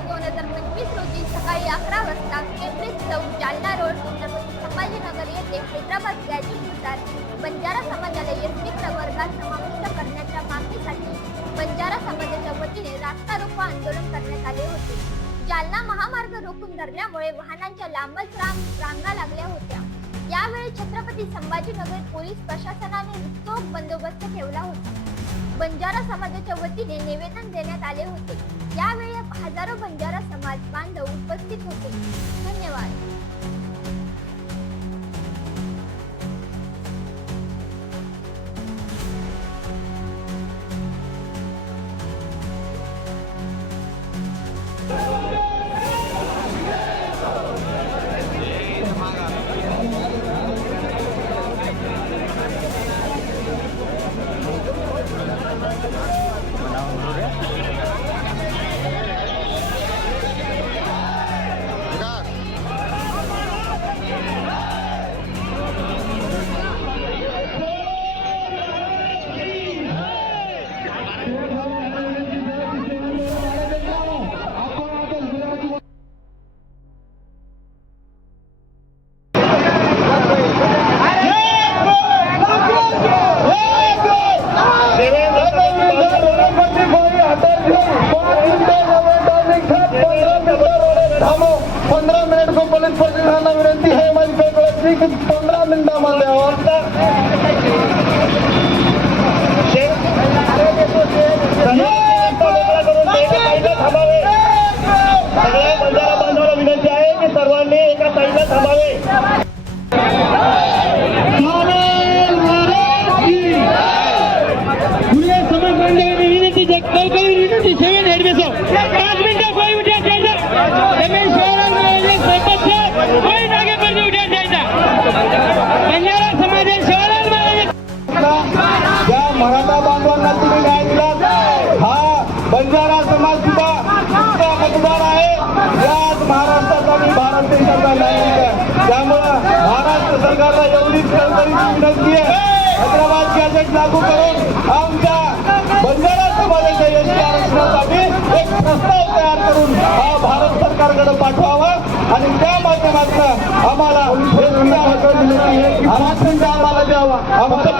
दोन हजार पंचवीस रोजी सकाळी अकरा वाजता केंद्रित चौक जालना रोड छत्रपती संभाजीनगर येथे हैदराबाद गॅजेटनुसार बंजारा समाजाला एसटी प्रवर्गात समाविष्ट करण्याच्या मागणीसाठी बंजारा समाजाच्या वतीने रास्ता रोको आंदोलन करण्यात आले होते. जालना महामार्ग रोखून धरल्यामुळे वाहनांच्या लांबच रांग रांगा लागल्या होत्या. यावेळी छत्रपती संभाजीनगर पोलीस प्रशासनाने चोख बंदोबस्त ठेवला होता. बंजारा समाजाच्या वतीने निवेदन देण्यात आले होते. यावेळी हजारो बंजारा समाज बांधव उपस्थित होते. धन्यवाद. माझी कळकळी की पंधरा मिनिटामध्ये सगळ्या बंजारा बांधवाला विनंती आहे की सर्वांनी एका साईडला थांबावे. संघाला एवढीच कळकळीची विनंती आहे. हैदराबाद गॅजेट लागू करून आमच्या बंजारा समाजाच्या एसटी आरक्षणासाठी. एक प्रस्ताव तयार करून हा भारत सरकारकडे पाठवावा. आणि त्या माध्यमातून आम्हाला आरक्षण आम्हाला द्यावा. आमचं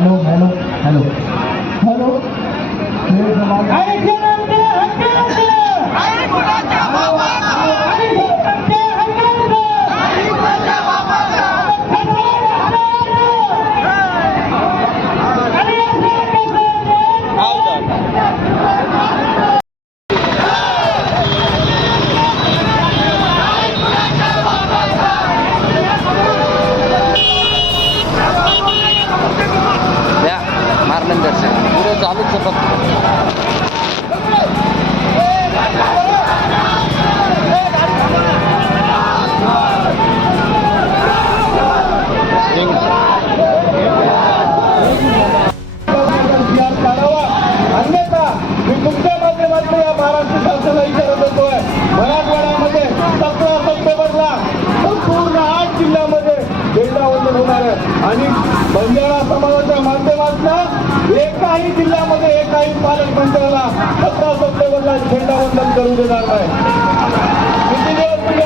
হ্যালো হ্যালো হ্যালো হ্যালো আরে बंजारा समाजाच्या माध्यमातून एकाही जिल्ह्यामध्ये एकाही पालकमंत्र्याला सत्ता सत्तेवरला झेंडा वंदन करू देणार नाही. किती दिवस तुम्ही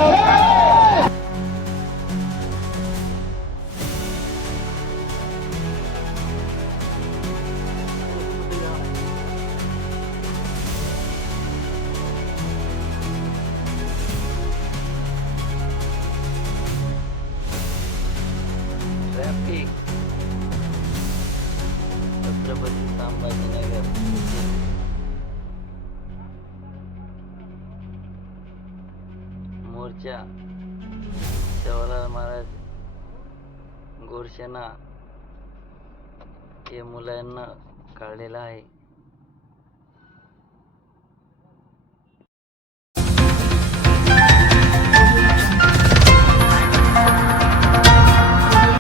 छत्रपती संभाजीनगर मोर्चा जवाहरलाल महाराज गोरसेना हे मुलांना काढलेला आहे.